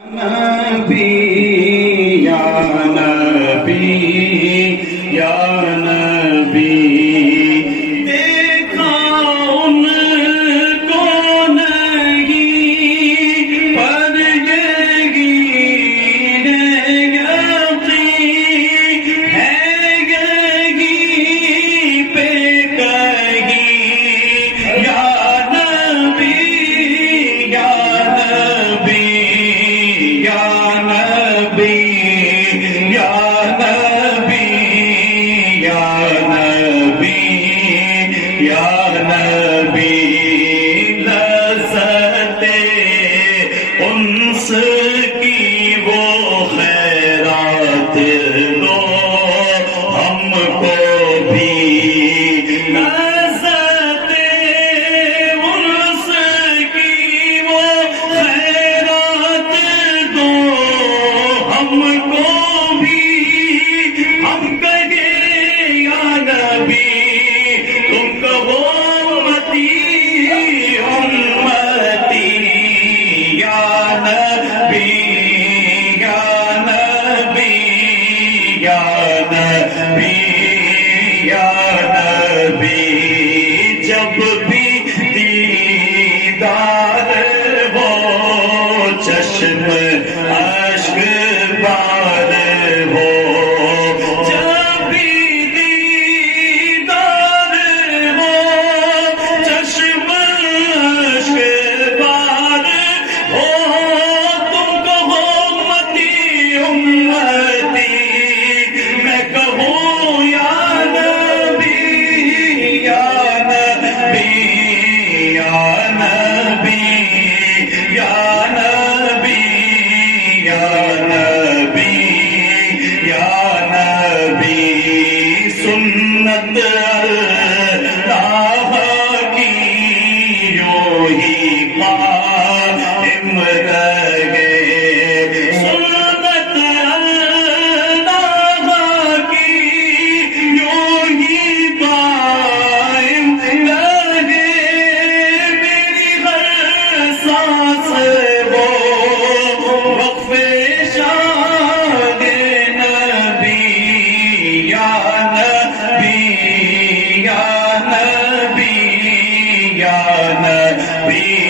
نبی یا نبی یا نبی دیکھا ان کو نہیں پر یقین ہے یقین پہ کہیں یا نبی یا نبی یا نبی یا نبی یا نبی یا نبی لذت انس کی وہ خیرات دو ہم کو بھی لذت انس کی وہ خیرات دو ہم کو بھی ہم کہے یا نبی تم کہو امتی امتی یا نبی یا نبی یا نبی یا نبی جب بھی دیدار ہو چشم اشک بار ہو جب بھی دیدار ہو چشم اشک بار ہو تم کہو امتی امتی میں کہوں یا نبی یا نبی یا نبی یا نبی یا نبی یا نبی سنت اللہ کی یوں ہی قائم رہے سنت اللہ کی یوں ہی قائم رہے میری ہر سانس وہ وقف شان نبی یا نبی یا نبی یا نبی